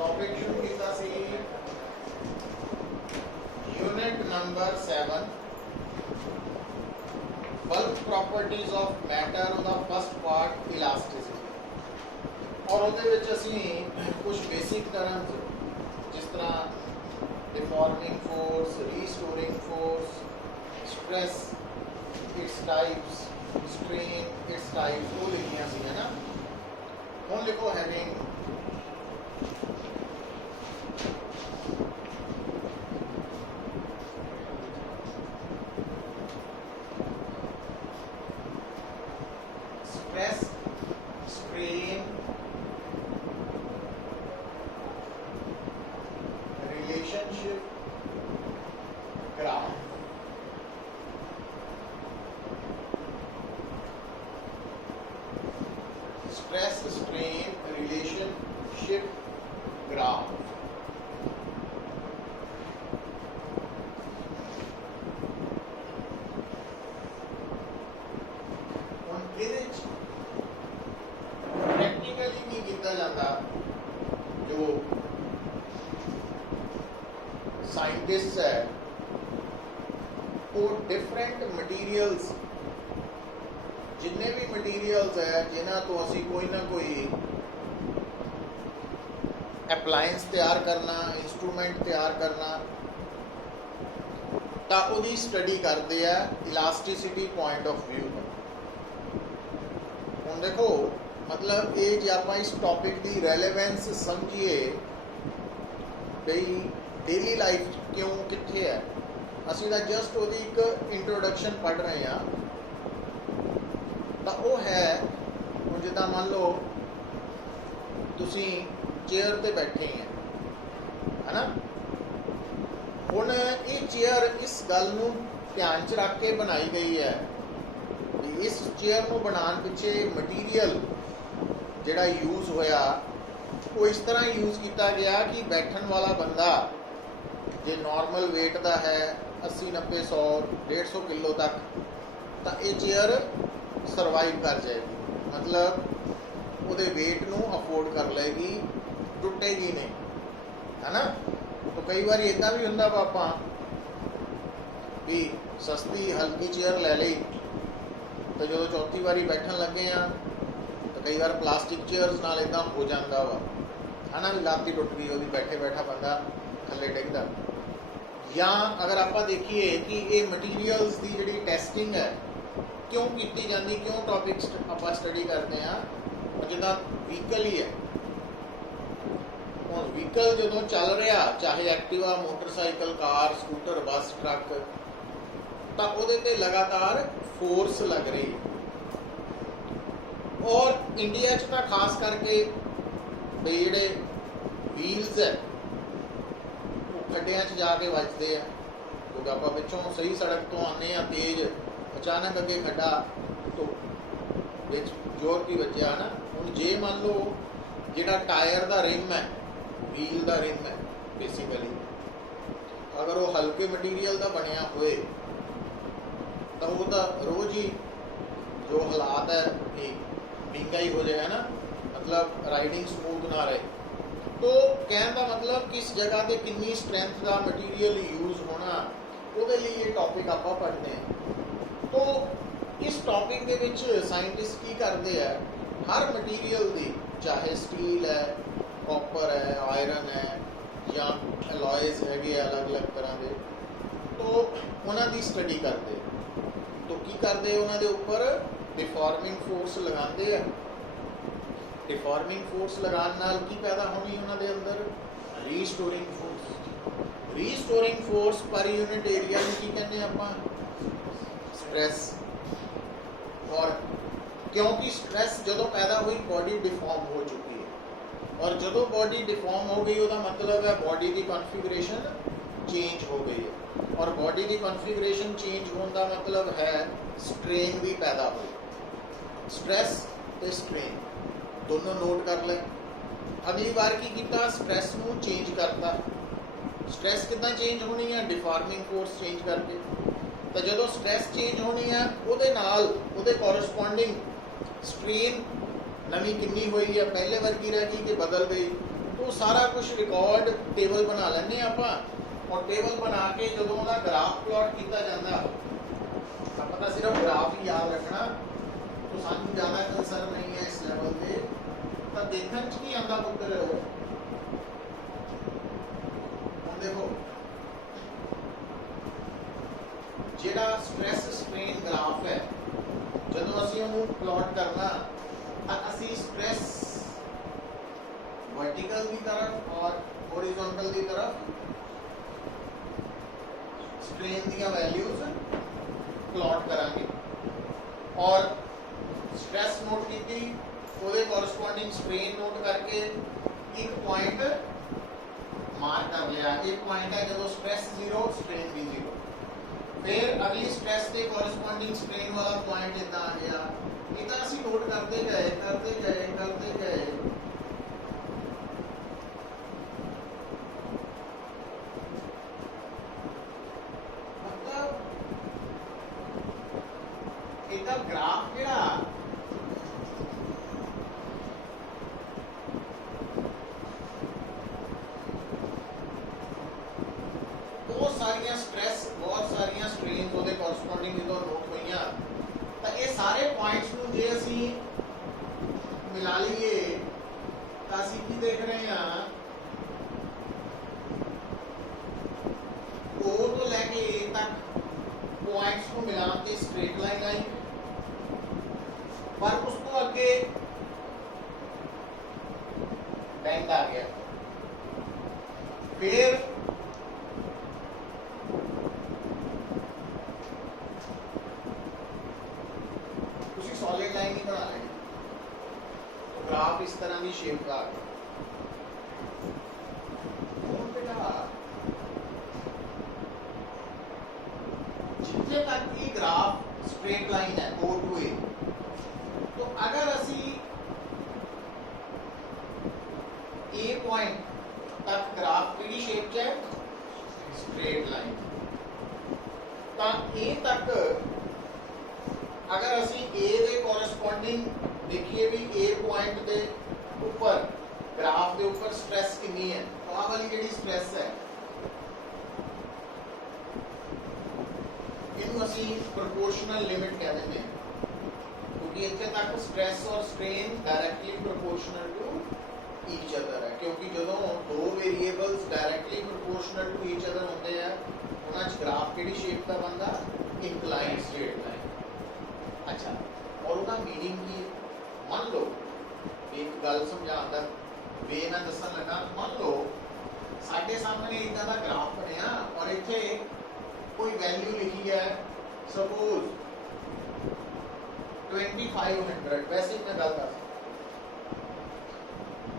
Topic शुरू किया सी unit number 7 bulk properties of matter दा फर्स्ट पार्ट इलास्टिसिटी और उहदे विच असीं कुछ बेसिक टर्म्स जिस तरह deforming force, restoring force, stress, its types, strain, its types वो लिखियां सी है ना। हुण लिखो having stress, strain, relationship, graph. Stress, strain, relationship, graph. Practically की किया जाता जो साइंटिस्ट है वो डिफरेंट मटीरियल्स जिन्ने भी मटीरियल्स है जिन्हों तो असी कोई ना कोई एप्लायंस तैयार करना, इंस्ट्रूमेंट तैयार करना तो उसकी स्टडी करते हैं इलास्टिसिटी पॉइंट ऑफ व्यू। हुण देखो मतलब ये जो आप इस टॉपिक की रेलेवेंस समझिए बई डेली लाइफ क्यों कितने है, असी तो जस्ट वो एक इंट्रोडक्शन पढ़ रहे हैं तो वो है हुण जिद्दां मान लो तुसी चेयर ते बैठे हैं है ना। हुण ये चेयर इस गल नूं ध्यान च रख के बनाई गई है भी इस चेयर नूं बनाने पिछे मटीरियल जिहड़ा यूज होया वो इस तरह यूज किया गया कि बैठन वाला बंदा जो नॉर्मल वेट का है 80, 90, 100, 150 किलो तक तो ये चेयर सरवाइव कर जाएगी, मतलब वो वेट नूं अफोर्ड कर लेगी, टुटेगी नहीं है ना। तो कई बार इदा भी होंदा पापा भी सस्ती हल्की चेयर ले ली तो जो चौथी बारी बैठन लगे हैं तो कई बार प्लास्टिक चेयर्स नाल इदा हो जाता वा है ना भी लाती टुट गई वो बैठे बैठा बंदा थले डिगदा। या अगर आप देखिए कि ये मटीरियल्स की जी टेस्टिंग है क्यों की जाती, क्यों टॉपिक आप स्टडी करते हैं जिदा व्हीकल ही है। हुण व्हीकल जो चल रहा चाहे एक्टिवा, मोटरसाइकिल, कार, स्कूटर, बस, ट्रक तो वो लगातार फोर्स लग रही है और इंडिया च तो खास करके जोड़े व्हील्स है वो खड्डियां च जाके वजते हैं क्योंकि आप पिछों सही सड़क तो आने तेज अचानक अगे खड्डा तो बिच जोर की वजह है ना। हुण जे मान लो जिहड़ा टायर का रिम है, व्हील का रिम है बेसिकली अगर वो हल्के मटीरियल का बनया होए तो वो रोज़ ही जो हालात है कि महंगा ही हो जाएगा ना, मतलब राइडिंग स्मूथ ना रहे। तो कहने का मतलब किस जगह पे कितनी स्ट्रेंथ का मटीरियल यूज होना वो ये टॉपिक आप पढ़ते हैं। तो इस टॉपिक के विच साइंटिस्ट की करते हैं हर मटीरियल की चाहे स्टील है, कॉपर है, आयरन है या अलॉयज है अलग अलग तरह के तो उन्होंने स्टडी करते तो की करते उन्होंने ऊपर डिफॉर्मिंग फोर्स लगाते हैं। डिफॉर्मिंग फोर्स लगाने नाल की पैदा होनी उन्होंने अंदर restoring force. Restoring force per unit area में की कहते आप स्ट्रेस। और क्योंकि स्ट्रेस जो पैदा हुई बॉडी डिफॉर्म हो चुकी है और जो बॉडी डिफॉर्म हो गई उसका मतलब है बॉडी की कॉन्फ़िगरेशन चेंज हो गई है और बॉडी की कॉन्फ़िगरेशन चेंज होने का मतलब है स्ट्रेन भी पैदा हो। स्ट्रेस तो स्ट्रेन दोनों नोट कर ले। अगली बार की किया स्ट्रेस नूं चेंज करता। स्ट्रेस कितना चेंज होनी है, डिफॉर्मिंग फोर्स चेंज करके। तो जो स्ट्रेस चेंज होनी है वो कॉरस्पॉन्डिंग स्ट्रेन नवी कितनी हुई है, पहले वर्गी रह गई कि बदल गई। वो सारा कुछ रिकॉर्ड टेबल बना लें आप, और टेबल बना के जो उहदा ग्राफ प्लॉट किया जाता अपना सिर्फ ग्राफ ही याद रखना, तो सानू ज़्यादा कंसर्न नहीं है इस लैवल पे। तो देखने च की आंदा पुत्र, हुण देखो जिहड़ा स्ट्रेस स्ट्रेन ग्राफ है जदों असीं उहनूं प्लॉट करना तां असीं स्ट्रेस वर्टिकल की तरफ और हॉरिजॉन्टल की तरफ स्ट्रेन दी वैल्यूज प्लॉट करांगे, और स्ट्रेस नोट की ਉਹਦੇ कॉरस्पॉन्डिंग स्ट्रेन नोट करके एक पॉइंट मार्क कर लिया। एक पॉइंट है जो स्ट्रेस जीरो स्ट्रेन भी जीरो, फिर अगली स्ट्रेस के कॉरस्पॉन्डिंग स्ट्रेन वाला पॉइंट इतना आ गया। इतना असीं नोट करते गए करते गए करते गए, मतलब इहदा ग्राफ जिहड़ा बहुत सारिया स्ट्रेस बहुत सारिया स्ट्रेन ਉਹਦੇ कॉरस्पॉन्डिंग जो नोट हुई, तो ये सारे पॉइंट्स ਨੂੰ ਜੇ ਅਸੀਂ मिला लीए तो ਅਸੀਂ ਕੀ देख रहे हैं, O तो लैके A तक पॉइंट्स को मिलान के स्ट्रेट लाइन आई, पर उस तो अगे बेंड आ गया। फिर सॉलिड लाइन ही बना लेंगे, तो ग्राफ इस तरह की शेप का आ गया। जितने तक ये ग्राफ स्ट्रेट लाइन है O to A, तो अगर असी A पॉइंट तक ग्राफ की शेप है स्ट्रेट लाइन, तो A तक अगर असी A के कॉरस्पॉन्डिंग देखिए भी A पॉइंट के ऊपर ग्राफ के ऊपर स्ट्रेस कितनी है, तो आ वाली जी स्ट्रेस है इनू असी प्रोपोर्शनल लिमिट कह देते हैं, क्योंकि इतने तक स्ट्रेस और strain directly proportional to each other है, क्योंकि जो दो variables directly proportional to each other होते हैं उन्होंने ग्राफ की शेप का बनता इंक्लाइन स्ट्रेट लाइन। अच्छा, और उसका मीनिंग की मान लो एक गल समझाने का वे मैं दसन लगा, मान लो साढ़े सामने इदा का ग्राफ बनया और इतने कोई वैल्यू लिखी है सपोज 2500, वैसे मैं गल कर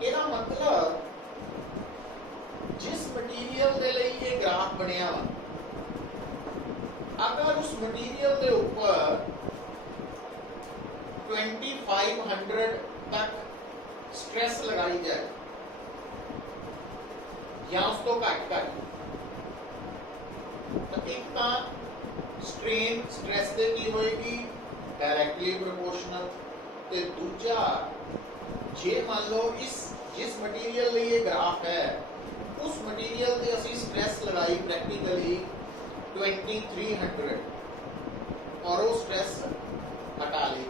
ਇਹਦਾ मतलब जिस मटीरियल के लिए ये ग्राफ बनया वा, अगर उस मटीरियल के ऊपर 2500 तक स्ट्रेस लगाई जाए या उस तो घट तो एक तो स्ट्रेन स्ट्रेस से की होएगी डायरेक्टली प्रोपोर्शनल, ते दूजा जे मान लो इस जिस मटीरियल लिए ग्राफ है उस मटीरियल पे असी स्ट्रेस लगाई प्रैक्टिकली 2300 और वो स्ट्रेस हटा ली।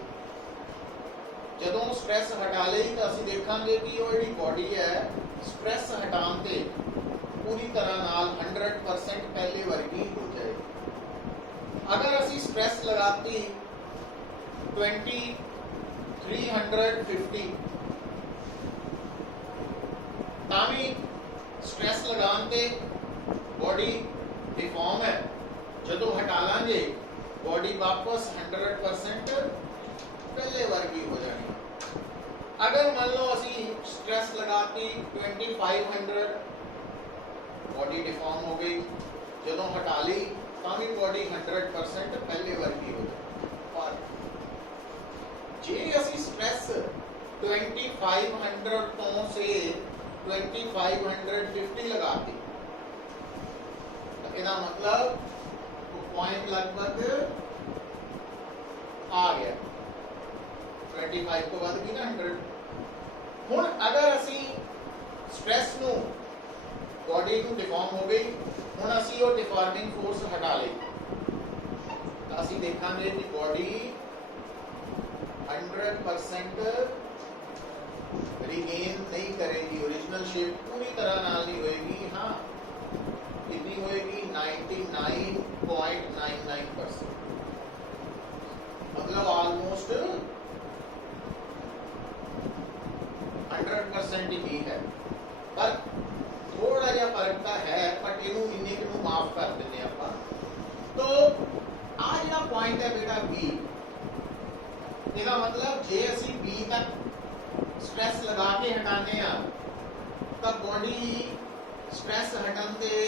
जदों स्ट्रेस हटा ली तो असी देखांगे कि वो जी बॉडी है स्ट्रेस हटाने ते पूरी तरह नाल 100% पहले वर्गी हो जाएगी। अगर असी स्ट्रेस लगाती 2350 तावी स्ट्रेस लगाने ते बॉडी डिफॉर्म है, जदों हटा लांगे बॉडी वापस 100% पहले वर्गी हो जानी। अगर मान लो असी स्ट्रेस लगाती 2500 बॉडी डिफॉर्म हो गई, जदों हटा ली तावी बॉडी 100% पहले वर्गी हो जाए। और जे असी स्ट्रेस 2500 तो से 2550 लगाती तो इसका मतलब पॉइंट लगभग आ गया 25 तो बाद गई ना 100। हुण अगर असी स्ट्रेस डिफॉर्म हो गई। हुण असी वो डिफॉर्मिंग फोर्स हटा ली तो असी देखांगे कि बॉडी 100% रिगेन नहीं करेगी, ओरिजिनल शेप पूरी तरह नाल नहीं होएगी। हाँ, कितनी होएगी? 99.99%, मतलब ऑलमोस्ट 100% ही है, पर थोड़ा जिहा फर्क तो है, बट इनू इन्नी नू माफ कर देने आपां। तो आ जिहड़ा पॉइंट है बेटा बी, इसका मतलब जे असी बी तक स्ट्रेस लगा के हटाने आ तो बॉडी स्ट्रेस हटन दे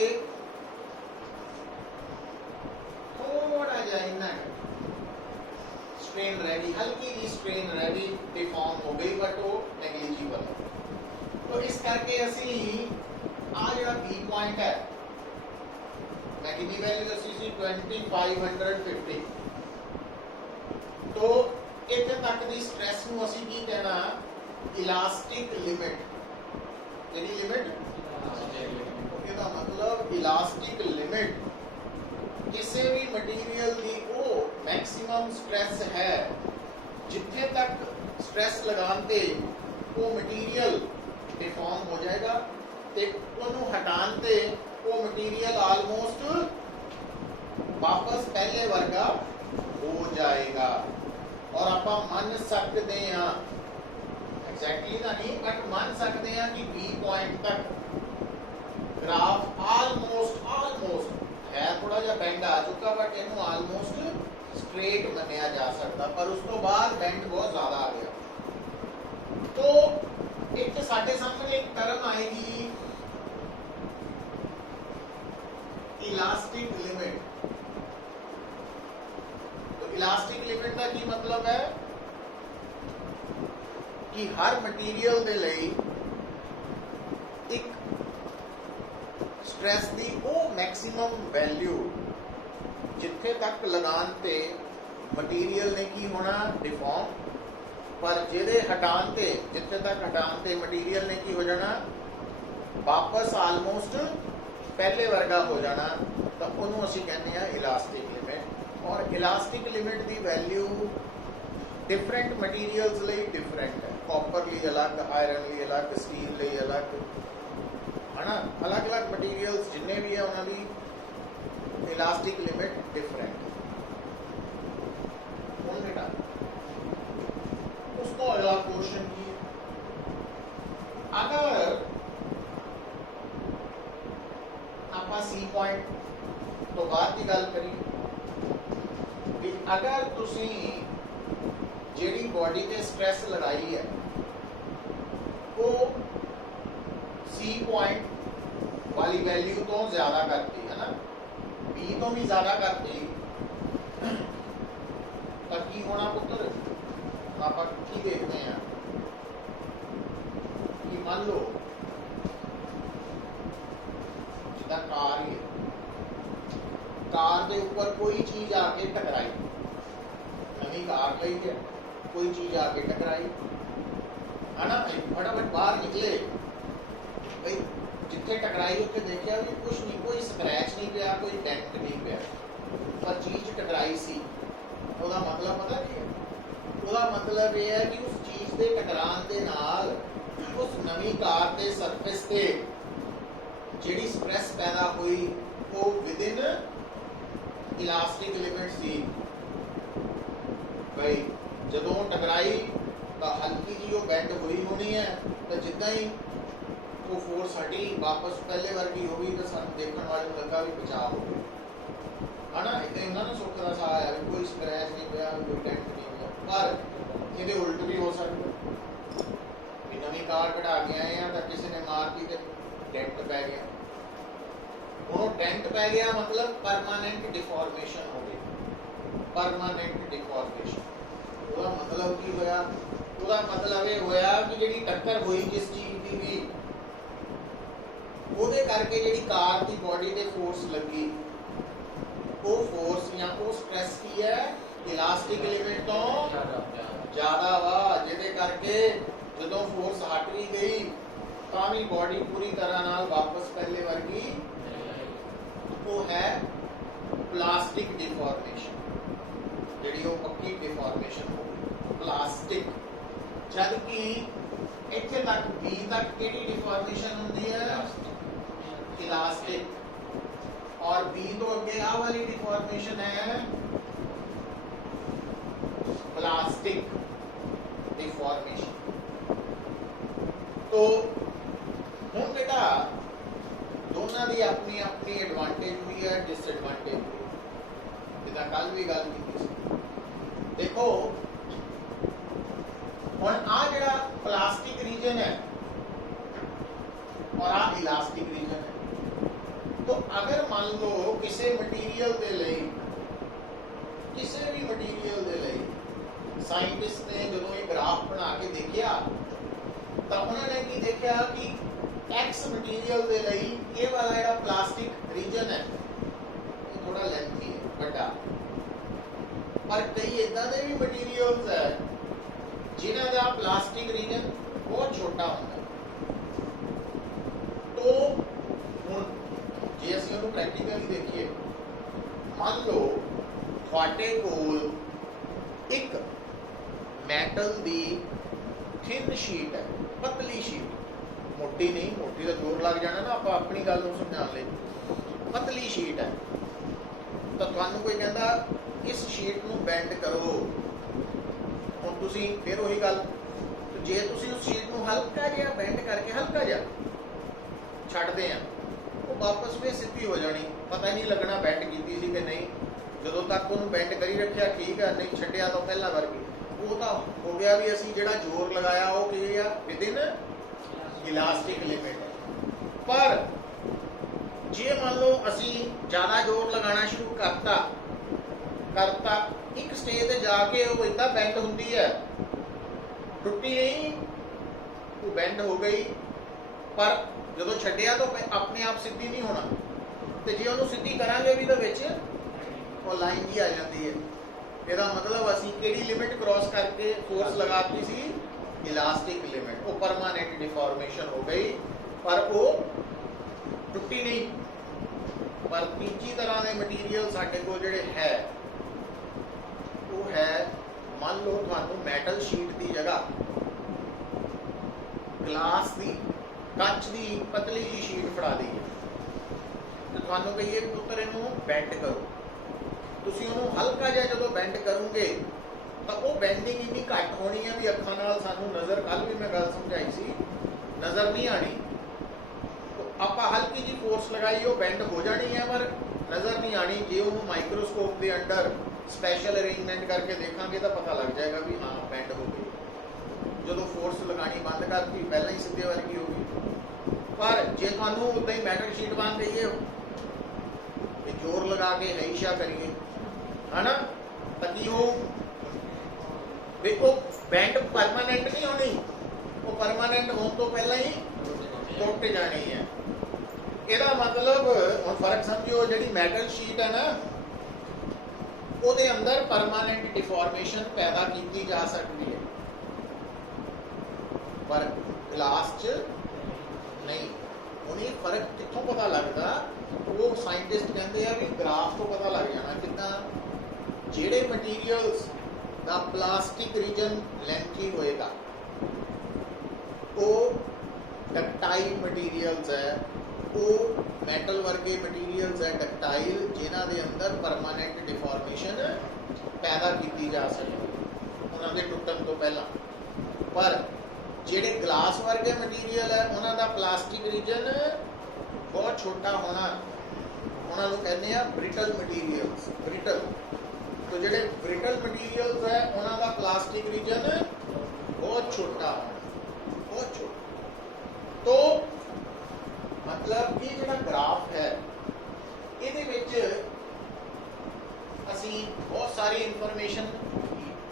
थोड़ा जिहा इन्ना स्ट्रेन रह गई, हल्की जी स्ट्रेन रह गई, डिफॉर्म हो गई, बट वो नेग्लिजिबल है। तो इस करके असी आ जिहड़ा बी पॉइंट है, मैं कितनी वैल्यू दसी सी 2550, तो इत्थे तक दी स्ट्रेस नू असी की कहना? Elastic limit. किहड़ी लिमिट? इसका मतलब इलास्टिक लिमिट किसी भी मटीरियल की वो मैक्सिमम स्ट्रेस है जिथे तक स्ट्रेस लगाते वो मटीरियल डिफॉर्म हो जाएगा, ते उन्होंने हटाते वो मटीरियल ऑलमोस्ट वापस पहले वर्गा हो जाएगा। और आप मन सकते हैं, एग्जैक्टली तो नहीं, बट मन सकते हैं कि बी पॉइंट तक ग्राफ ऑलमोस्ट है, थोड़ा जिहा बेंड आ चुका, बट इनू ऑलमोस्ट स्ट्रेट मनिया जा सकता, पर उस तो बाद बेंड बहुत ज्यादा आ गया। तो एक तो साडे सामने एक टर्म आएगी इलास्टिक लिमिट। तो इलास्टिक लिमिट का की मतलब है कि हर मटीरियल दे लई एक स्ट्रेस दी वो मैक्सिमम वैल्यू जिथे तक लगान ते मटीरियल ने की होना? डिफॉर्म, पर जिहदे हटान ते जिथे तक हटान ते मटीरियल ने की हो जाना? वापस ऑलमोस्ट पहले वर्गा हो जाना, तो उन्होंने असी कहने हैं इलास्टिक लिमिट। और इलास्टिक लिमिट दी वैल्यू डिफरेंट मटीरियल्स लई डिफरेंट है, कॉपर लई अलग, आयरन लई अलग, स्टील लई अलग, है ना? अलग अलग मटीरियल्स जिन्ने भी है उन्होंने इलास्टिक लिमिट डिफरेंट। बेटा उसको अगला क्वेश्चन की, अगर आप सी पॉइंट तो बाद की गल करिए कि अगर तुसी जेडी बॉडी ते स्ट्रेस लगाई है वो सी पॉइंट वाली वैल्यू तो ज्यादा करती है ना, बी तो भी ज्यादा करती, तो की होना पुत्र? आप की देखते हैं कि मान लो जिदा कार ही, कार के ऊपर कोई चीज आके टकराई, नवी कार लई है, कोई चीज आके टकराई, है ना? फटाफट बाहर निकले, भाई जिथे टकराई उत्थे देखा भी कुछ नहीं, कोई स्क्रैच नहीं पिया, कोई डेंट नहीं पिया, पर चीज टकराई सी। ਉਹਦਾ मतलब पता की है? ਉਹਦਾ मतलब यह है कि उस चीज के टकरान के नाल उस नवी कार के सरफेस से जिहड़ी स्ट्रेस पैदा हुई वो विदिन इलास्टिक लिमिट सी। भाई जदों टकराई तो हल्की जी वो बेंड हुई होनी है, तो जिदा ही वो फोर्स हटी वापस पहले वर्गी हो गई, तो सानू देखने वाले को लगा भी बचाव हो गया, है ना? इतना ना सुख का सा आया, कोई स्क्रैच नहीं पिया, कोई डेंट नहीं पिया, पर ये उल्ट भी हो सकता कि नवी कार कढ़ा के आए हैं तो किसी ने मार दी तो डेंट पै गया। वो डेंट पै गया मतलब परमानेंट डिफॉर्मेशन हो गई, परमानेंट डिफॉर्मेशन। ਉਹਦਾ मतलब की होया? ਉਹਦਾ मतलब ये होया कि ਜਿਹੜੀ टक्कर हुई जिस चीज की भी ਉਹਦੇ ਕਰਕੇ ਜਿਹੜੀ कार की बॉडी ਤੇ फोर्स लगी, वो फोर्स या वो स्ट्रेस की है इलास्टिक लिमिट तो ज्यादा वा, जिहदे करके ਜਦੋਂ फोर्स हट भी गई ਤਾਂ ਵੀ ਬੋਡੀ ਪੂਰੀ ਤਰ੍ਹਾਂ ਨਾਲ ਵਾਪਸ ਪਹਿਲੇ ਵਰਗੀ ਉਹ ਹੈ ਪਲਾਸਟਿਕ ਡਿਫਾਰਮੇਸ਼ਨ, ਜਿਹੜੀ ਉਹ ਪੱਕੀ ਡਿਫਾਰਮੇਸ਼ਨ ਹੋ ਗਈ ਪਲਾਸਟਿਕ। ਜਦ ਕਿ ਇੱਥੇ ਤੱਕ B ਤੱਕ ਕਿਹੜੀ ਡਿਫਾਰਮੇਸ਼ਨ ਹੁੰਦੀ ਹੈ? ਇਲਾਸਟਿਕ। और B तो अगे आ वाली डिफॉर्मेशन है प्लास्टिक डिफॉर्मेशन। तो हुण बेटा दोनों की अपनी अपनी एडवांटेज भी है, डिसएडवांटेज भी। जिदा कल भी गल की देखो हुण आ जिहड़ा प्लास्टिक रीजन है और आ इलास्टिक रीजन है। तो अगर मान लो किसी मटीरियल के लिए, किसी भी मटीरियल के लिए साइंटिस्ट ने जो ये ग्राफ बना के देखा तो उन्होंने की देखा कि एक्स मटीरियल के लिए ये वाला जो प्लास्टिक रीजन है ये थोड़ा लेंथी है, बड़ा। पर कई इदा के भी मटीरियल्स है जिन्हों का प्लास्टिक रीजन बहुत छोटा होता है। तो हुण जे असीं उहनूं प्रैक्टिकली देखिए, मान लो तुहाडे कोल एक मैटल दी थिन शीट है, पतली शीट, मोटी नहीं, मोटी का जोर लग जाना ना, आप अपनी गल नूं समझाउण लई। पतली शीट है तो तुहानूं कोई कहंदा इस शीट नूं बेंड करो, हुण तुसीं फिर वही गल, जे तुसीं उस शीट नूं हल्का जिहा बेंड करके हल्का जिहा छड्डदे आ वो वापस फिर सीधी हो जानी, पता ही नहीं लगना बेंड की थी कि नहीं। जो तक उन्होंने बेंड करी रखा ठीक है, नहीं छड्डिया तो पहला वर्गी वो तो हो गया भी असी जिहड़ा जोर लगाया वो कि विदिन इलास्टिक लिमिट है। पर जे मान लो असी ज़्यादा जोर लगाना शुरू करता एक स्टेज ते जाके वो इतना बेंड होंदी है, टुटी नहीं, वो बेंड हो गई, पर जो छड्डिया तो अपने आप सीधी नहीं होना, तो जे उन्होंने सीधी करांगे भी तो विच वो लाइन जी आ जाती है। इसका मतलब असी किहड़ी लिमिट क्रॉस करके फोर्स लगाती सी? Elastic limit. वो परमानेंट डिफॉर्मेशन हो गई, पर वो टुटी नहीं। पर तीजी तरह के मटीरियल साडे कोल जिहड़े है वो है, मान लो तुहानूं मैटल शीट की जगह ग्लास की, कच की पतली जी शीट फड़ा दी है, तो तुहानूं कहिए पुत्र इनू बेंड करो, तुसीं उहनूं हल्का जिहा जदों बेंड करोगे तो वो बेंडिंग इन्नी घट होनी है भी अखां नाल सानूं नज़र, कल भी मैं गल समझाई सी, नज़र नहीं आनी। तो आपां हल्की जी फोर्स लगाई वो बेंड हो जानी है पर नज़र नहीं आनी। जे उहनूं माइक्रोस्कोप के अंडर स्पैशल अरेंजमेंट करके देखांगे तो पता लग जाएगा भी हाँ बेंड हो गई। जो फोर्स लगानी बंद करती पहले ही सीधे वर्गी हो गई। पर जे तुहानूं उदां ही मैटल शीट बन रही है, जोर लगा के हईशा करिए है ना, तो की हो देखो बेंड परमानेंट नहीं होनी, वो परमानेंट होने तो पहले ही टुट जानी है। ਇਹਦਾ मतलब ਹੁਣ फर्क समझो, जी मैटल शीट है ना ਉਹਦੇ अंदर परमानेंट डिफॉर्मेशन पैदा की जा सकती है, पर ग्लास च नहीं। उन्हें फर्क कितों पता लगता? वो साइंटिस्ट कहते हैं भी ग्राफ तो पता लग जाना कितना, जेड़े मटीरियल्स दा प्लास्टिक रीजन लेंथी होएगा वो डक्टाइल मटीरियल्स है, वो मैटल वर्गे मटीरियल्स है डक्टाइल, जिन्हां दे अंदर परमानेंट डिफॉर्मेशन पैदा की जा सके उन्होंने टुटन तो पहला। पर जेड़े ग्लास वर्गे मटीरियल है उन्हों का प्लास्टिक रीजन बहुत छोटा होना, उन्होंने कहते हैं ब्रिटल मटीरियल्स, ब्रिटल। तो जेड़े ब्रिटल मटीरियल्स है उन्हों का प्लास्टिक रीजन बहुत छोटा होना, बहुत छोटा। तो मतलब ये जो ग्राफ है ये असी बहुत सारी इंफॉर्मेशन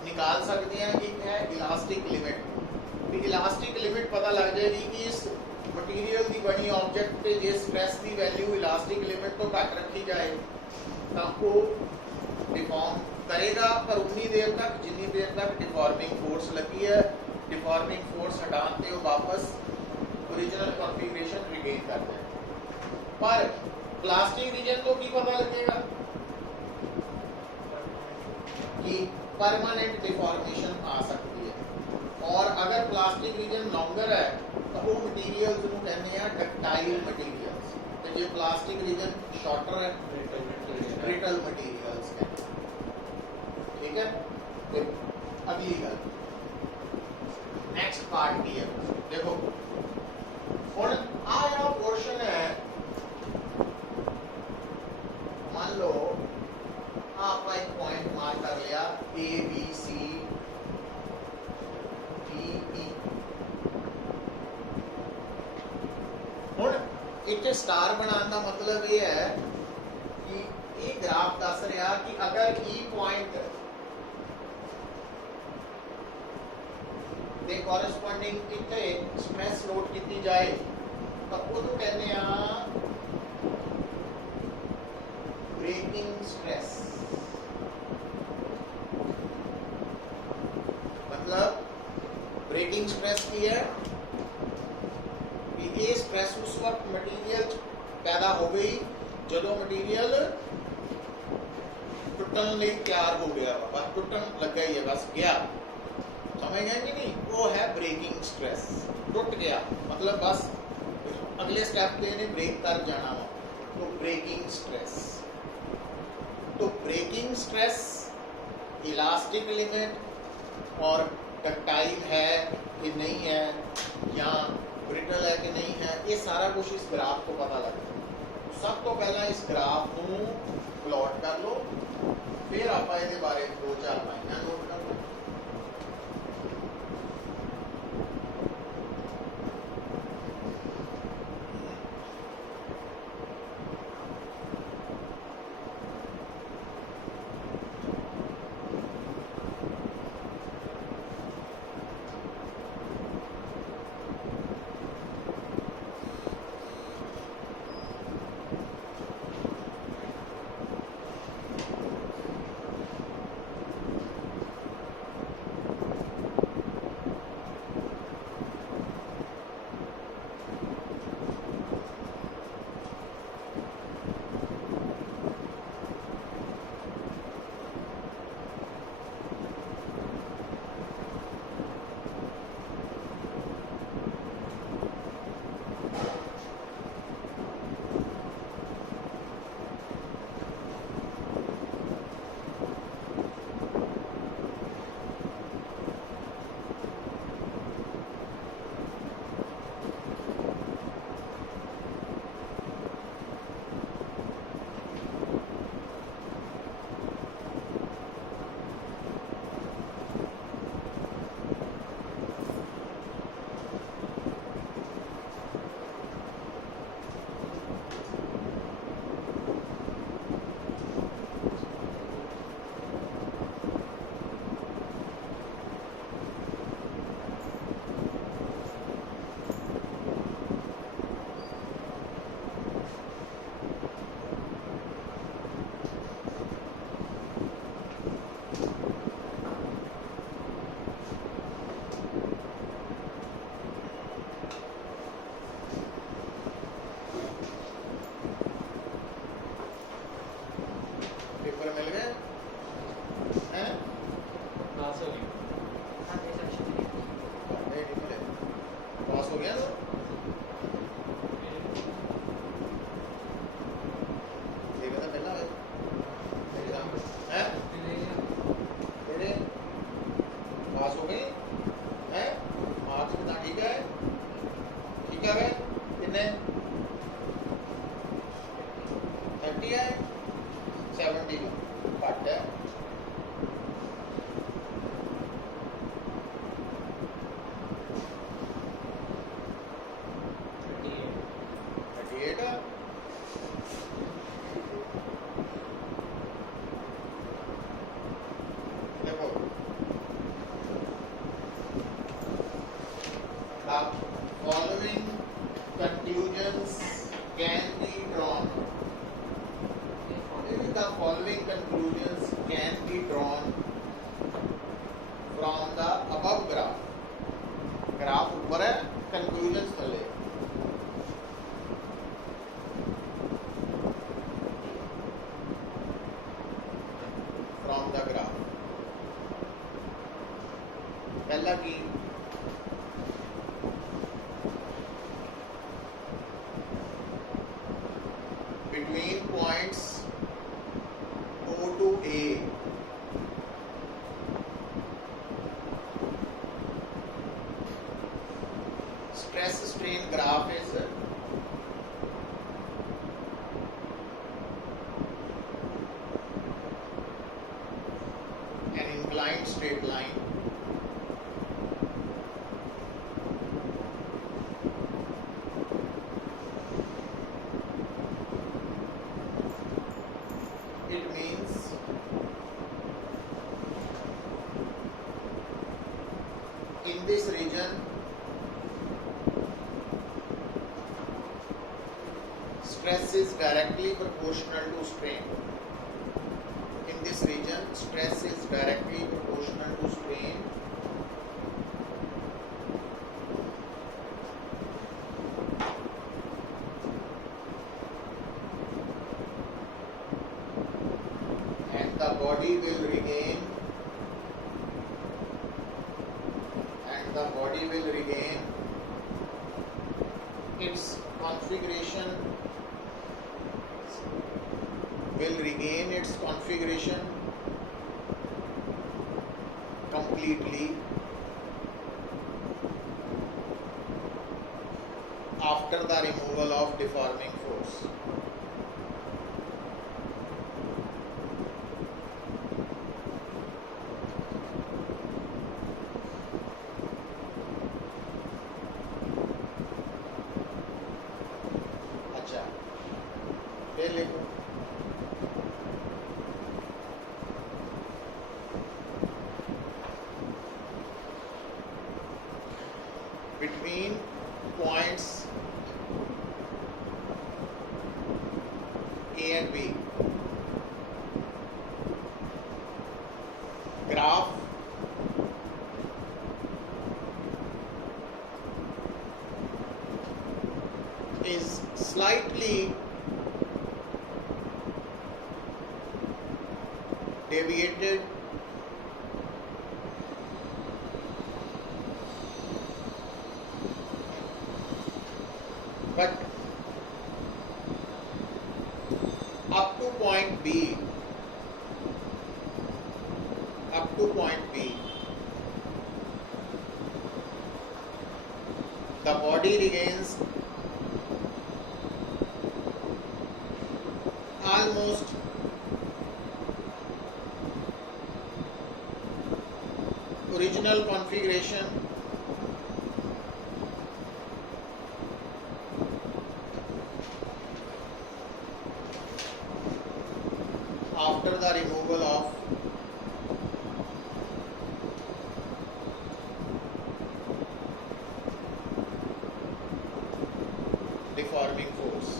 निकाल सकते हैं। एक है इलास्टिक लिमिट, इलास्टिक लिमिट पता लग जाएगी कि इस मटीरियल की बनी ऑब्जेक्ट पे जे स्ट्रेस की वैल्यू इलास्टिक लिमिट तो घट रखी जाए तो वो डिफॉर्म करेगा, पर उतनी देर तक जितनी देर तक डिफॉर्मिंग फोर्स लगी है। डिफॉर्मिंग फोर्स हटाते वो वापस ओरिजिनल कॉन्फ़िगरेशन रिगेन कर जाए। पर प्लास्टिक रीजन को की पता लगेगा कि परमानेंट डिफॉर्मेशन आ सकती है। और अगर प्लास्टिक रीजन लॉन्गर है तो वो मटीरियल्स ਨੂੰ ਕਹਿੰਦੇ ਆ ਡਕਟਾਈल मटीरियल्स, ਤੇ ਜੇ प्लास्टिक रीजन शॉर्टर है ब्रिटल मटीरियल्स कहते हैं। ठीक है, फिर अगली गल नेक्स्ट पार्ट की है, देखो हुण आ ਜਿਹੜਾ पोर्शन है, मान लो आप एक पॉइंट मार्क कर लिया A B C D E. हुण इत्थे स्टार बनाने का मतलब ये है कि ये ग्राफ दस रहा कि अगर ई पॉइंट दे कॉरेस्पॉन्डिंग इत्थे स्ट्रेस नोट की जाए तो उहनूं कहते हैं ब्रेकिंग स्ट्रेस। मतलब ब्रेकिंग स्ट्रेस की है कि ये स्ट्रेस उस वक्त मटीरियल पैदा हो गई जो मटीरियल टुटन लिए तैयार हो गया, बस टुटन लगा ही है, बस गया, समझ गए कि नहीं? वो है ब्रेकिंग स्ट्रेस। टुट गया मतलब बस अगले स्टेप पे इन्हें ब्रेक कर जाना वा, तो ब्रेकिंग स्ट्रेस। तो ब्रेकिंग स्ट्रेस इलास्टिक एलिमेंट और डक्टाइल है कि नहीं है, या ब्रिटल है कि नहीं है, ये सारा कुछ इस ग्राफ को पता लगता है। सब तो पहला इस ग्राफ को प्लॉट कर लो, फिर आप ये बारे 2-4 लाइनां नोट कर लो। ग्राफ ऊपर है, कंक्लूजन थले। points O to A stress strain graph is an inclined straight line in this region stress is directly proportional to strain. In this region stress is directly proportional to strain. And the body will regain its configuration completely after the removal of deforming force. Between points A and B, graph is slightly deviated but up to point B, the body regains almost original configuration after the removal of deforming force.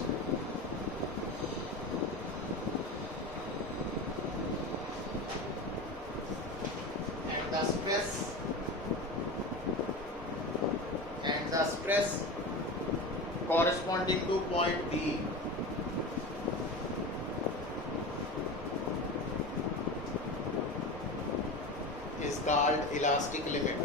And the stress corresponding to point B is called elastic limit.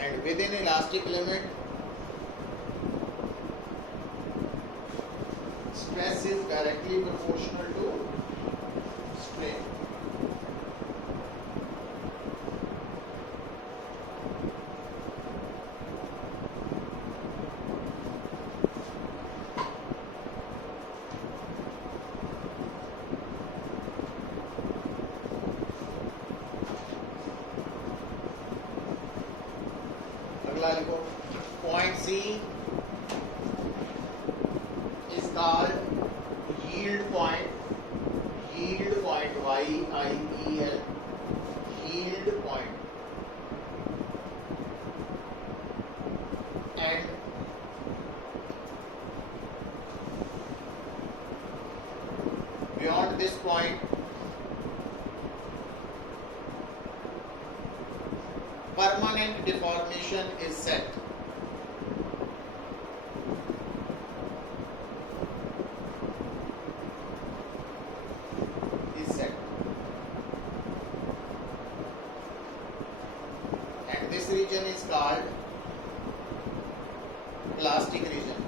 And within elastic limit, stress is directly proportional to strain. अगला लिखो, point C is called yield point, Y-I-E-L, yield point, and beyond this point permanent deformation is set. this region is called plastic region.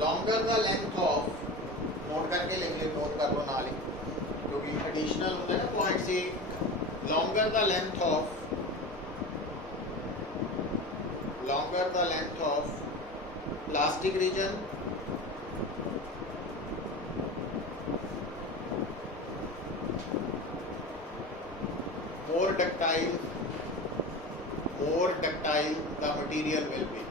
Longer the length of, note करके लिख ले, note कर लो ना लिख, क्योंकि additional होता है ना पॉइंट्स एक. Longer the length of plastic region, more ductile the material will be.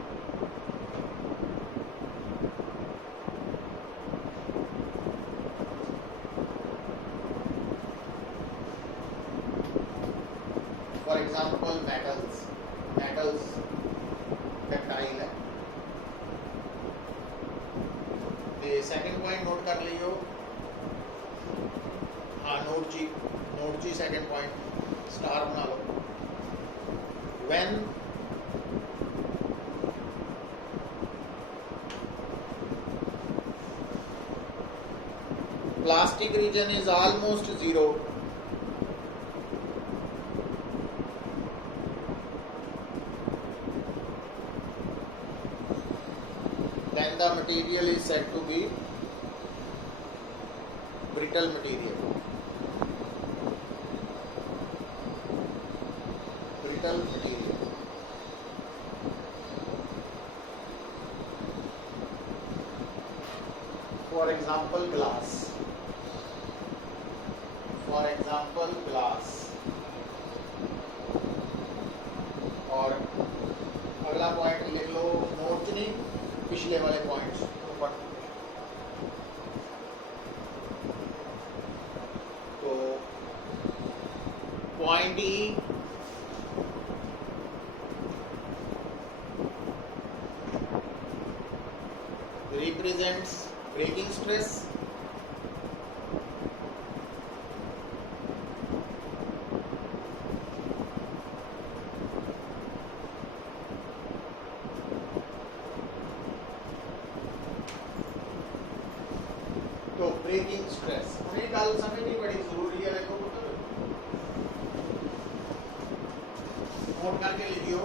For example, metals ductile है. The second point note कर लियो. हाँ, नोट जी second point स्टार बना लो. When plastic region is almost zero, then the material is said to be brittle material. For example, glass. और अगला point लिख लो, note नहीं, पिछले वाले पॉइंट्स ऊपर. तो पॉइंट ई represents breaking stress. तो ब्रेकिंग स्ट्रेस उन्हें गल समझनी बड़ी जरूरी है. देखो नोट करके लिखियो.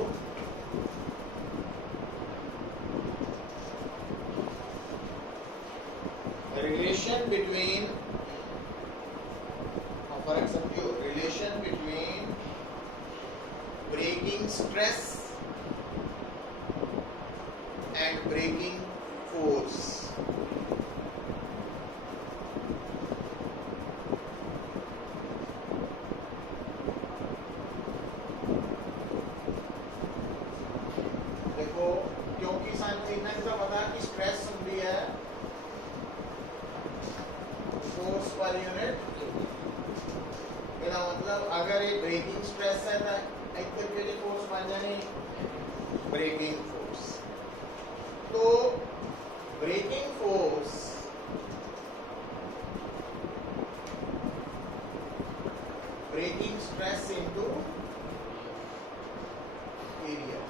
relation between breaking stress and breaking force. देखो क्योंकि साइंस का पता है कि स्ट्रेस होती है फोर्स पर यूनिट. इसका मतलब अगर ये ब्रेकिंग स्ट्रेस है तो एक तरीके की फोर्स बन जानी ब्रेकिंग फोर्स. तो breaking force breaking stress into area.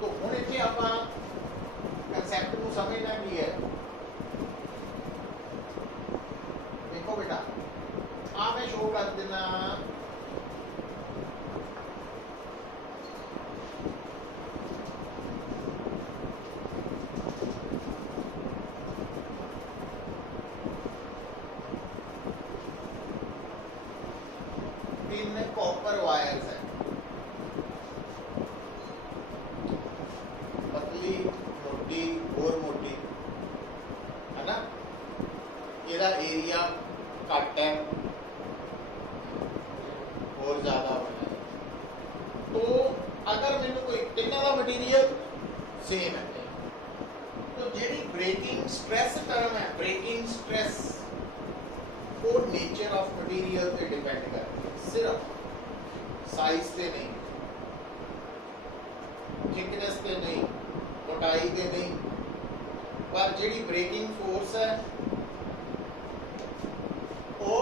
तो हुण इत्थे आपां कंसेप्ट नूं समझना की है. देखो बेटा आ मैं शो कर देना. तीन कॉपर वायर्स है, पतली मोटी और मोटी है ना. ਇਹਦਾ एरिया घट है और ज्यादा होना है. तो अगर मैंने कोई तिना का मटीरियल सेम है तो जेडी ब्रेकिंग स्ट्रेस टर्म है, ब्रेकिंग स्ट्रेस वो नेचर ऑफ मटीरियल पे डिपेंड करती है. सिर्फ साइज से नहीं, थिकनेस पे नहीं, मोटाई पे नहीं, पर जेडी ब्रेकिंग फोर्स है वो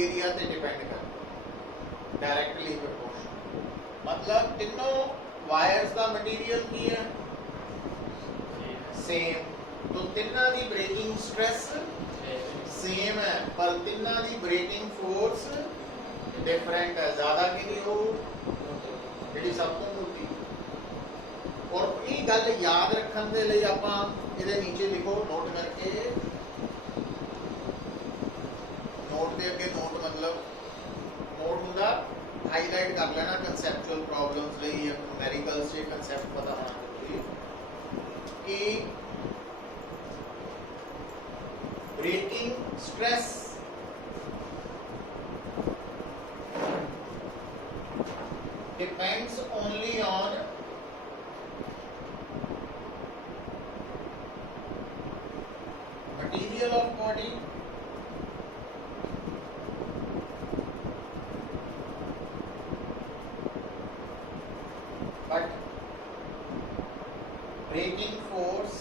एरिया पे डिपेंड करता है, डायरेक्टली प्रोपोर्शनल. मतलब तीनों वायर्स का मटीरियल की है सेम, तो तिन्ना दी ब्रेकिंग स्ट्रेस सेम है, पर तिन्ना दी ब्रेकिंग फोर्स डिफरेंट है। ज़्यादा कि हो जी सब तो मोटी। और ये गल याद रखने के लिए आप ये नीचे लिखो नोट करके, नोट के अगे नोट मतलब नोट होंगे हाईलाइट कर लेना कंसैप्चुअल प्रॉब्लम्स लिए या न्यूमेरिकल्स से कंसैप्ट पता होना जरूरी कि breaking stress depends only on material of body, but braking force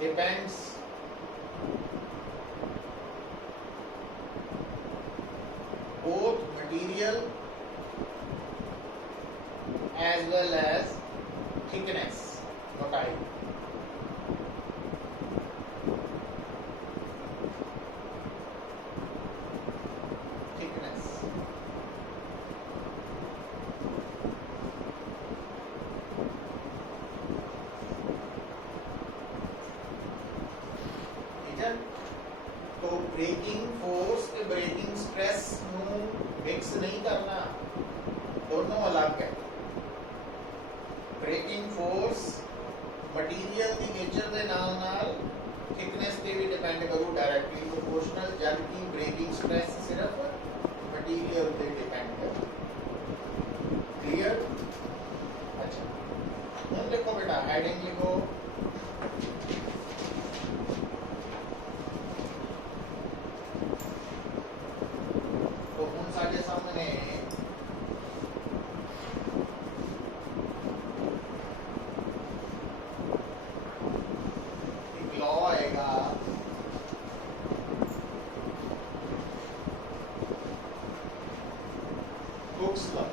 depends both material as well as thickness, मोटाई। thickness ठीक है। तो ब्रेकिंग फोर्स के ब्रेकिंग स्ट्रेस ਨੂੰ मिक्स नहीं करना, दोनों अलग है। ब्रेकिंग फोर्स मटीरियल की नेचर के नाल नाल थिकनेस पे भी डिपेंड करू डायरेक्टली प्रोपोर्शनल, जबकि ब्रेकिंग स्ट्रेस सिर्फ मटीरियल पे डिपेंड करू। क्लियर? अच्छा हम देखो बेटा हेडिंग लिखो तो हम सारे सामने एक लॉ आएगा हुक्स लॉ।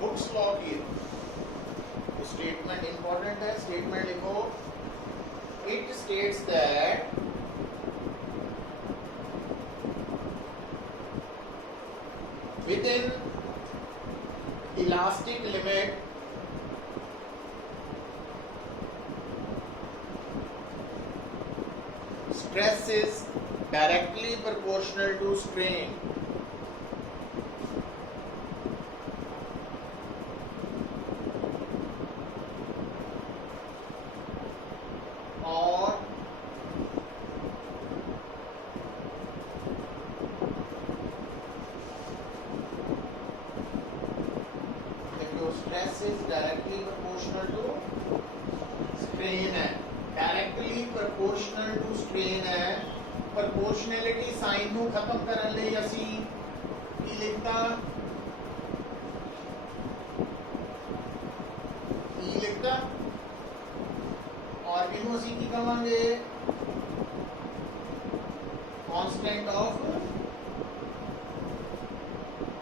हुक्स लॉ की स्टेटमेंट इंपॉर्टेंट है, स्टेटमेंट लिखो। It states that within elastic limit stress is directly proportional to strain, और stress is directly proportional to strain है, डायरेक्टली प्रोपोर्शनल टू स्ट्रेन है। प्रोपोर्शनैलिटी साइन ਨੂੰ ਖਤਮ ਕਰਨ ਲਈ ਅਸੀਂ ਕੀ ਲਿਖਤਾ E ਲਿਖਤਾ, और ਇਹਨੂੰ ਅਸੀਂ ਕੀ ਕਹਾਂਗੇ constant of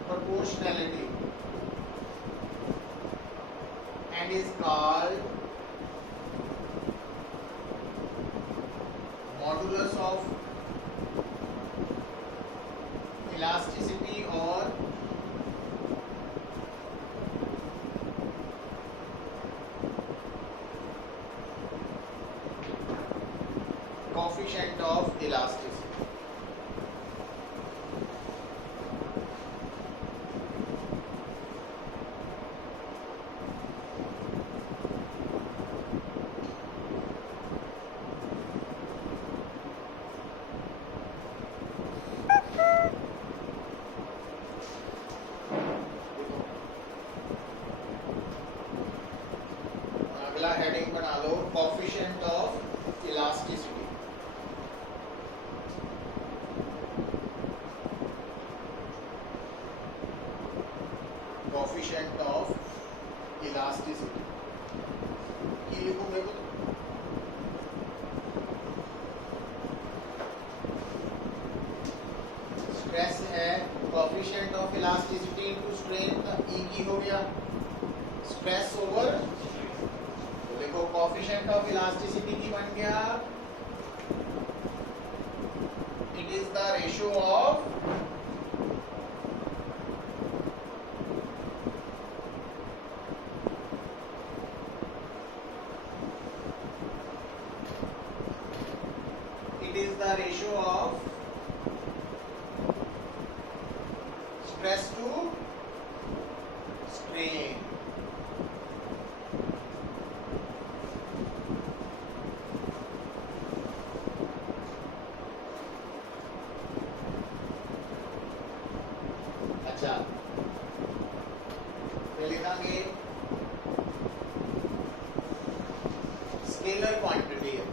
proportionality and is called modulus of elasticity or coefficient of elasticity। Elasticity की लिखूंगे वो स्ट्रेस है coefficient of elasticity into strain ई की हो गया स्ट्रेस ओवर तो देखो कोएफिशिएंट ऑफ इलास्टिसिटी की बन गया it is the ratio of stress to strain. अच्छा फिर लिखेंगे स्केलर क्वांटिटी है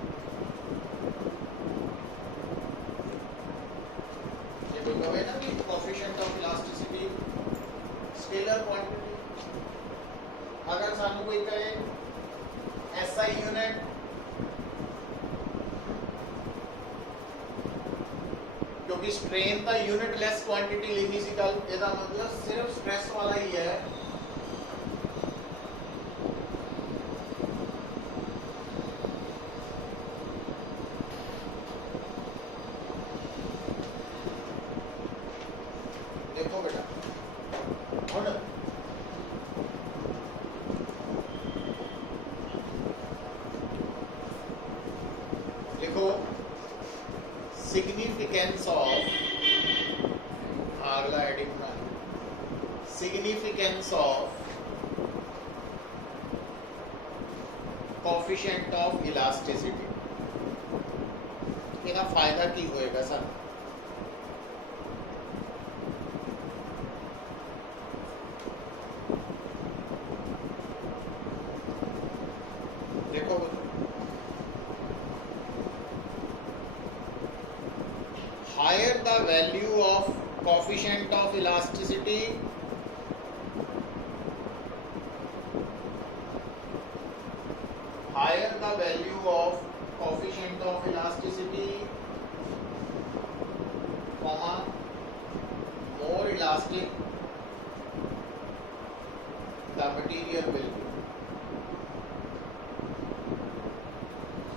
ये तो कहे ना कि coefficient of elasticity scalar quantity अगर सानू कोई कहे एसआई यूनिट क्योंकि स्ट्रेन का यूनिट लेस क्वांटिटी लिखी सी कल ਇਹਦਾ मतलब सिर्फ स्ट्रेस वाला ही है देखो बेटा हुन लिखो significance of अगला हेडिंग बना significance of coefficient of elasticity ਇਹਦਾ फायदा की होएगा सर देखो higher the value of coefficient of elasticity higher the value of coefficient of elasticity comma more elastic the material will be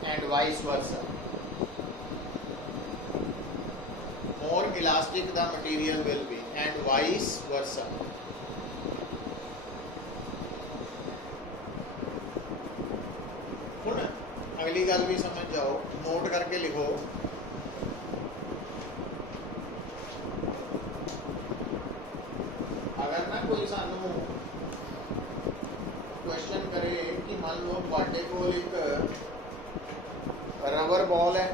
and vice versa more elastic the material will be and vice versa हुन अगली गल भी समझ जाओ note करके लिखो अगर ना कोई सानू क्वेश्चन करे कि मान लो तुहाडे कोल एक रबर बॉल है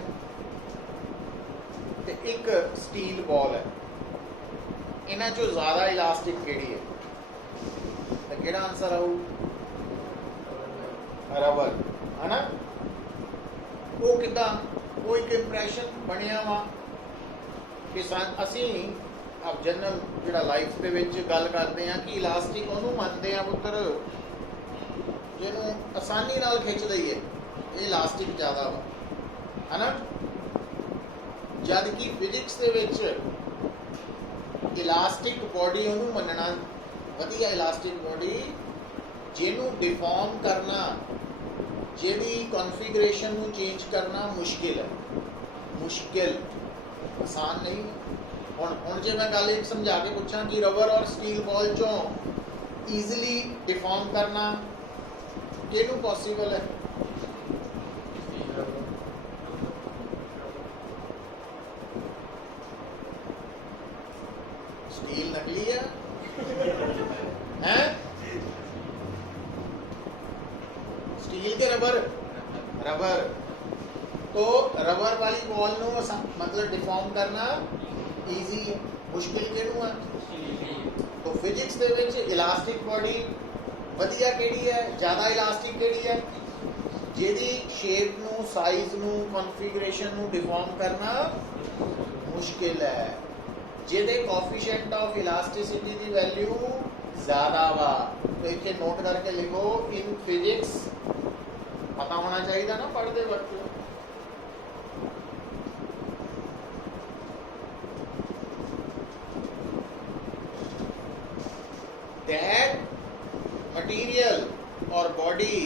ते एक स्टील बॉल है इन्हां चों ज़्यादा इलास्टिक केड़ी है तो केड़ा आंसर आऊ रबर है ना वो किदा वो एक इंप्रैशन बनिया वा कि असी अब जनरल जिहड़ा लाइफ दे विच गल करते हैं कि इलास्टिक उहनूं मनते हैं पुत्तर जिहनूं आसानी नाल खिंच दईए ये इलास्टिक ज़्यादा वा है ना जद कि फिजिक्स दे विच इलास्टिक बॉडी उहनूं मनना वधिया इलास्टिक बॉडी जिहनूं डिफॉर्म करना जिहदी कॉन्फिगरेशन नूं चेंज करना मुश्किल है मुश्किल आसान नहीं हुण जे मैं गल एक समझा के पूछां कि रबर और स्टील बॉल चों ईजिली डिफॉर्म करना किहनूं पॉसीबल है स्टील नकली है हैं स्टील के रबर रबर तो रबर वाली बॉल नूं मतलब डिफॉर्म करना ईजी है मुश्किल किहनूं है तो फिजिक्स दे विच इलास्टिक बॉडी वधिया केड़ी है ज़्यादा इलास्टिक केड़ी है जिहदी शेप नूं साइज नूं कॉन्फिगरेशन नूं डिफॉर्म करना मुश्किल है जिहदे कोएफिशिएंट ऑफ इलास्टिसिटी दी वैल्यू ज्यादा वा। तो इतने नोट करके लिखो, इन फिजिक्स पता होना चाहिए ना पढ़ते वक्त। दैट मटीरियल और body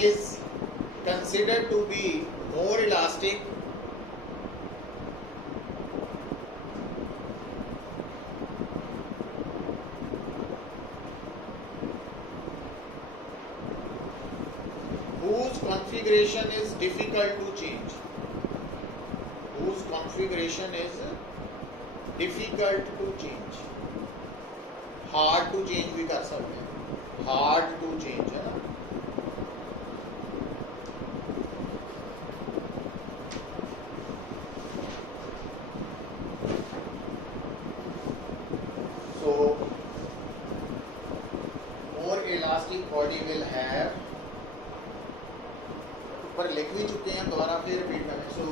is considered to be more elastic whose configuration is difficult to change, whose configuration is difficult to change, hard to change भी कर सकते हैं, hard to change है ना। So more elastic body will have, ऊपर लिख भी चुके हैं, दोबारा फिर रिपीट करें। सो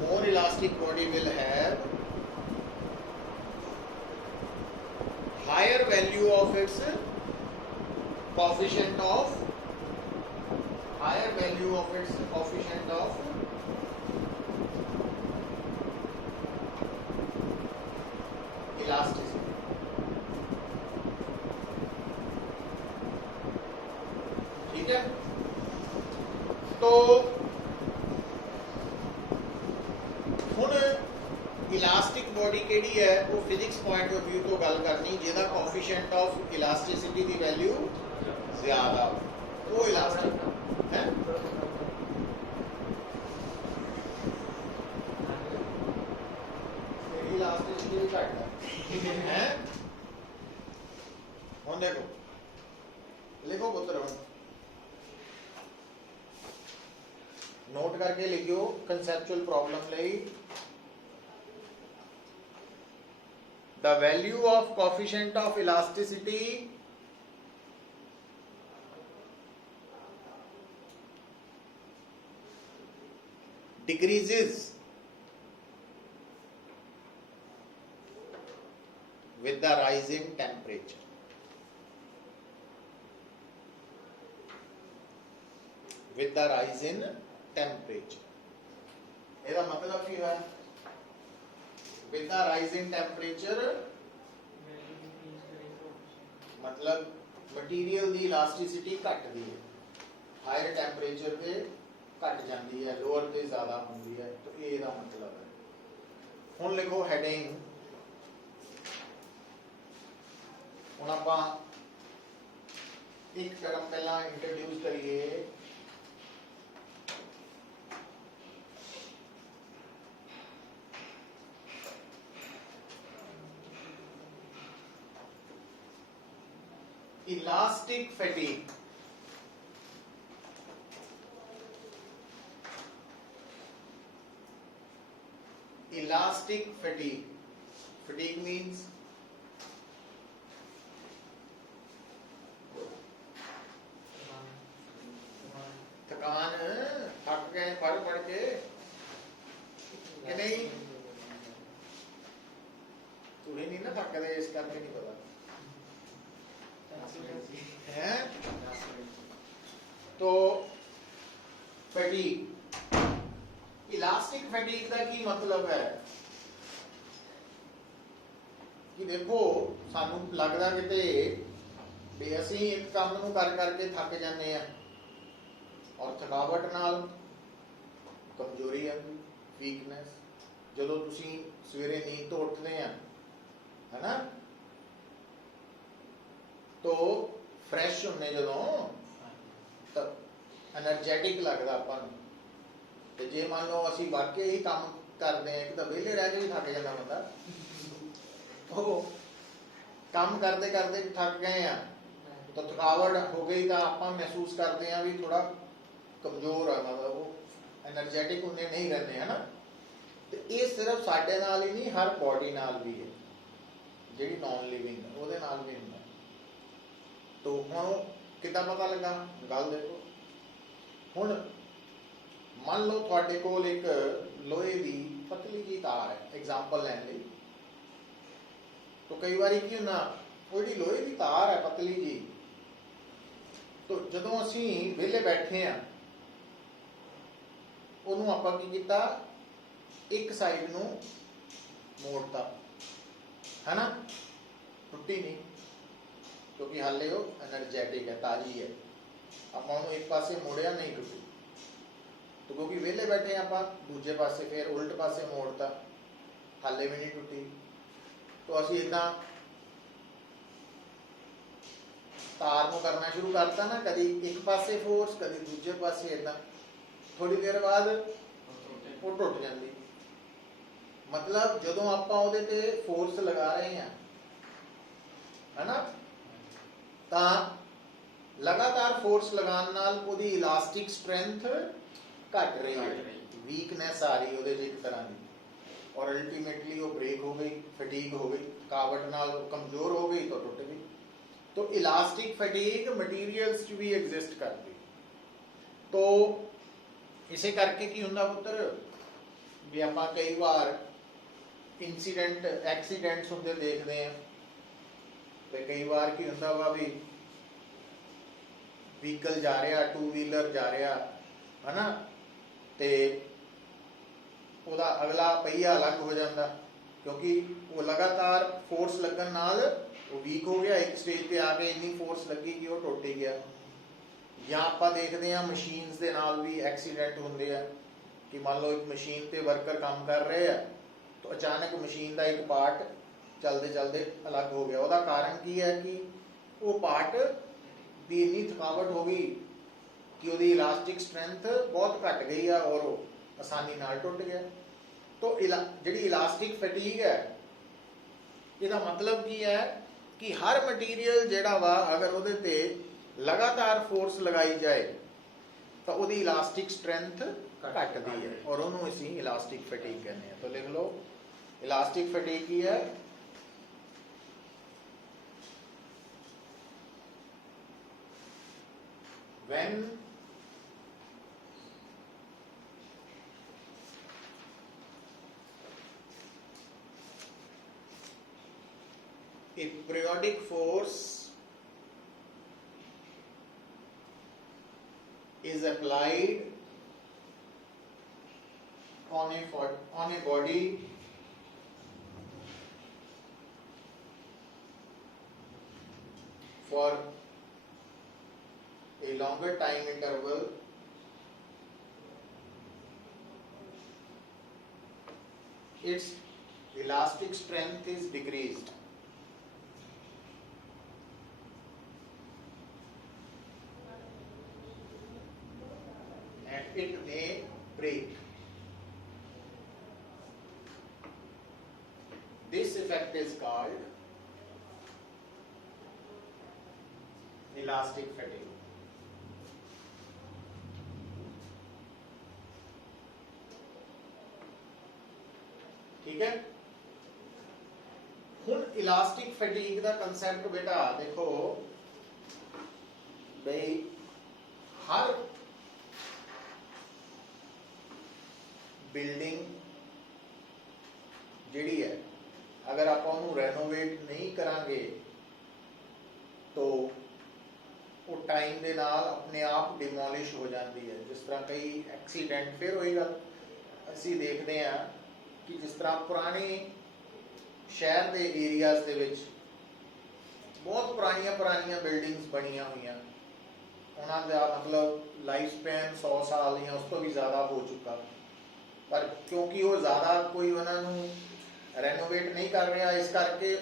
more elastic body will have higher value of its coefficient of, higher value of its coefficient of elasticity। ठीक है, तो हुण इलास्टिक बॉडी केड़ी है, वो फिजिक्स पॉइंट ऑफ व्यू तो गल करनी जिहदा कोएफिशिएंट ऑफ इलास्टिसिटी दी वैल्यू ज्यादा हो, वो इलास्टिक है। इलास्टिसिटी घट है। हुण देखो, लिखो पुत्र, नोट करके लिखियो कंसेप्चुअल प्रॉब्लम लई। The value of coefficient of elasticity decreases with the rise in temperature। with the rise in temperature। ਇਹਦਾ मतलब ਕੀ ਹੋਇਆ? with the rise in temperature मतलब मटीरियल ਦੀ ਇਲਾਸਟਿਸਿਟੀ ਘਟਦੀ ਹੈ, ਹਾਇਰ ਟੈਂਪਰੇਚਰ ਤੇ ਘਟ ਜਾਂਦੀ ਹੈ, ਲੋਅਰ ਤੇ ਜ਼ਿਆਦਾ ਹੁੰਦੀ ਹੈ। तो ਇਹ ਇਹਦਾ मतलब ਹੈ। ਹੁਣ ਲਿਖੋ ਹੈਡਿੰਗ, ਹੁਣ ਆਪਾਂ ਇੱਕ ਟਰਮ ਪਹਿਲਾਂ ਇੰਟਰੋਡਿਊਸ ਕਰੀਏ। Elastic fatigue. Elastic fatigue, fatigue means थकान, थक गए पढ़ पढ़ के कि नहीं? तुम्हें नहीं ना थकते, इस करके नहीं पता है। तो फैटिग, इलास्टिक फैटिग का की मतलब है कि देखो सानू लगदा किते भी असीं एक काम नूं कर करके थक जाने आ, और थकावट नाल कमजोरी आती, वीकनेस। जदों तुसीं सवेरे नींद तो उठदे आ है ना, तो फ्रैश होने जदों तो एनर्जेटिक लगता अपन। तो जे मान लो असी वाकई ही काम करते हैं, एक तो वेले रह के भी थक जाता बंदा, तो काम करते करते थक गए हैं तो थकावट हो गई, तो आप महसूस करते हैं भी थोड़ा कमजोर है, मतलब वो एनर्जेटिक उन्ने नहीं रहते है ना। तो ये सिर्फ साडे नाल ही नहीं, हर बॉडी नाल भी है, जी नॉन लिविंग है वो नाल भी होंदा। तो हुण कितना पता लगा, गल देखो। हुण मान लो तुहाडे कोल एक लोहे की ਪਤਲੀ ਜੀ ਤਾਰ ਹੈ ਐਗਜ਼ਾਮਪਲ ਲੈਣ ਲਈ। तो कई बार की होना वो जी लोहे की तार है पतली जी, तो जदों असी वेले बैठे हाँ उन्होंने आपां की कीता एक साइड नूं मोड़ता है ना, टुटी नहीं क्योंकि हाले वो एनर्जैटिक है, ताजी है। आपां उन्होंने एक पासे मोड़िया नहीं टुटी, तो क्योंकि वेले बैठे आपां दूजे पासे फिर उल्ट पासे मोड़ता, हाले भी नहीं टुटी। तो असी इदा तार नूं करना शुरू करता ना, कभी एक पासे फोर्स कभी दूजे पासे, इदा थोड़ी देर बाद वो टुट जाती। मतलब जदों आपां उहदे ते फोर्स लगा रहे हैं है ना, तां लगातार फोर्स लगाने नाल उहदी इलास्टिक स्ट्रेंथ घट रही है, वीकनेस आ रही है एक तरह की, और अल्टीमेटली वो ब्रेक हो गई, फटीग हो गई, थकावट नाल कमजोर हो गई तो टुट गई। तो इलास्टिक फटीग मटीरियल्स च भी एग्जिस्ट करती। तो इसे करके की हुंदा पुत्र भी आपां कई बार इंसीडेंट एक्सीडेंट्स होंदे देखते हैं, तो कई बार की हुंदा वा भी व्हीकल जा रहा, टू व्हीलर जा रहा है ना, ते ਉਹਦਾ अगला पहिया अलग हो जाता, क्योंकि वो लगातार फोर्स लगन नाल वो वीक हो गया, एक स्टेज पे आके इन्नी फोर्स लगी कि वो टुट ही गया। या आपां देखते हैं मशीन्स दे नाल भी एक्सीडेंट होंदे आ कि मान लो एक मशीन ते वर्कर काम कर रहे हैं तो अचानक मशीन का एक पार्ट चलते चलते अलग हो गया। उसका कारण की है कि वो पार्ट की इन्नी थकावट हो गई कि उसकी इलास्टिक स्ट्रेंथ बहुत घट गई है और वो आसानी नाल टुट गया। तो जिहड़ी इलास्टिक फटीग है, इसका मतलब की है कि हर मटीरियल जिहड़ा वा अगर उहदे ते लगातार फोर्स लगाई जाए तो उहदी इलास्टिक स्ट्रेंथ घटदी है, और उहनूं असीं इलास्टिक फटीग कहने हैं। तो लिख लो इलास्टिक फटीग की है, when a periodic force is applied on a body for a longer time interval, its elastic strength is decreased and it may break. This effect is called elastic fatigue. ठीक है। हुण elastic fatigue का concept बेटा देखो भाई, हर building जिहड़ी है अगर आप उन्होंने रेनोवेट नहीं करांगे तो वो टाइम के नाल अपने आप डिमोलिश हो जाती है। जिस तरह कई एक्सीडेंट फिर वही गल असी देखते हैं कि जिस तरह पुराने शहर के एरियाज के विच बहुत पुरानिया बिल्डिंग्स बनिया हुई, उन्होंने मतलब लाइफ स्पैन 100 साल या उस तो भी ज़्यादा हो चुका, पर क्योंकि वो ज़्यादा कोई उन्होंने रेनोवेट नहीं कर रहा, इस करके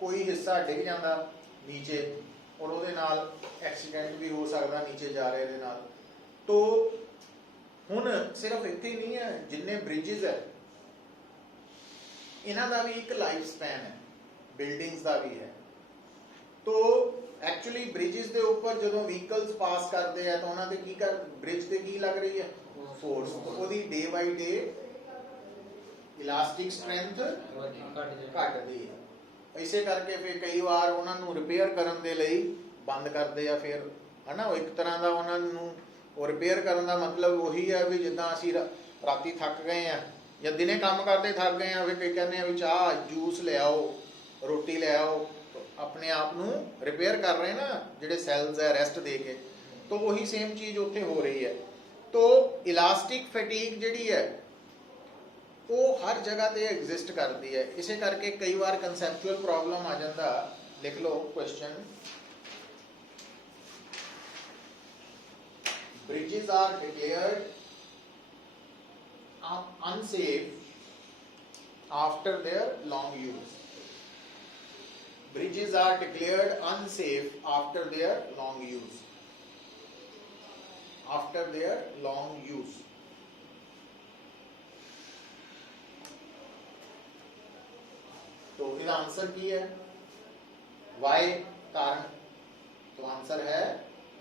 कोई हिस्सा डिग जाता नीचे और वो एक्सीडेंट भी हो सकता नीचे जा रहे दे नाल। तो हुण सिर्फ इत्थे ही नहीं है, जिन्ने ब्रिजेस है इन्हां दा भी एक लाइफ स्पैन है, बिल्डिंग्स का भी है। तो एक्चुअली ब्रिजेस के ऊपर जो व्हीकल्स पास करते हैं तो उन्होंने की कर ब्रिज से की लग रही है फोर्स, तो वो day by day elastic strength घटती है। इसे करके फिर कई बार उन्होंने रिपेयर करने के लिए बंद करते हैं फिर, है ना। एक तरह का उन्होंने रिपेयर करने का मतलब वही है भी जिदा असी राती थक गए हैं ਜਾਂ ਦਿਨੇ ਕੰਮ ਕਰਦੇ ਥੱਕ ਗਏ ਆ, ਫਿਰ ਕਈ ਕਹਿੰਦੇ ਆ ਵੀ ਚਾਹ ਜੂਸ ਲੈ ਆਓ, ਰੋਟੀ ਲੈ ਆਓ, ਆਪਣੇ ਆਪ ਨੂੰ ਰਿਪੇਅਰ ਕਰ ਰਹੇ ਨਾ ਜਿਹੜੇ ਸੈਲਸ ਹੈ ਰੈਸਟ ਦੇ ਕੇ। ਤਾਂ ਉਹੀ ਸੇਮ ਚੀਜ਼ ਉੱਥੇ ਹੋ ਰਹੀ ਹੈ। ਤੋ ਇਲਾਸਟਿਕ ਫੈਟੀਗ ਜਿਹੜੀ ਹੈ ਉਹ ਹਰ ਜਗ੍ਹਾ ਤੇ ਐਗਜ਼ਿਸਟ ਕਰਦੀ ਹੈ। ਇਸੇ ਕਰਕੇ ਕਈ ਵਾਰ ਕਨਸੈਪਚੁਅਲ ਪ੍ਰੋਬਲਮ ਆ ਜਾਂਦਾ। ਲਿਖ ਲਓ question, bridges are declared unsafe after their long use. Bridges are declared unsafe after their long use. After their long use. तो इसका आंसर की है वाई कारण। तो आंसर है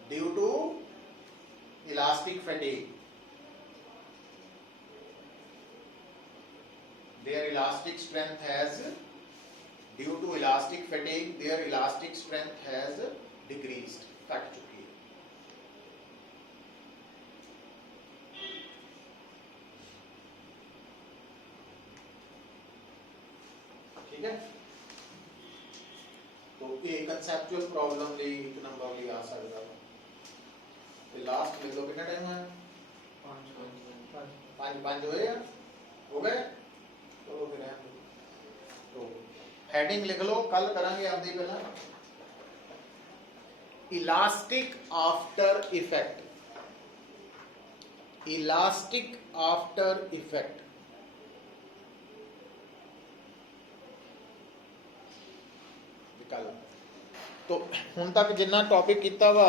due to elastic fatigue. Their elastic strength has, due to elastic fatigue, their elastic strength has decreased, घट चुकी है। ठीक है, तो ये कंसेप्चुअल प्रॉब्लम ਲਈ ਇੱਕ ਨੰਬਰ ਲਈ ਆ ਸਕਦਾ ਹੈ। ਤੇ ਲਾਸਟ ਲਿਖ ਲਓ, ਕਿੰਨਾ ਟਾਈਮ ਹੈ? 5 ਹੋਏ ਆ, ਹੋ ਗਏ। ਚਲੋ ਫਿਰ तो हेडिंग लिख लो, कल करांगे आदि पहला elastic after effect. Elastic after effect कल। तो हुण तक जिन्ना टॉपिक किया वा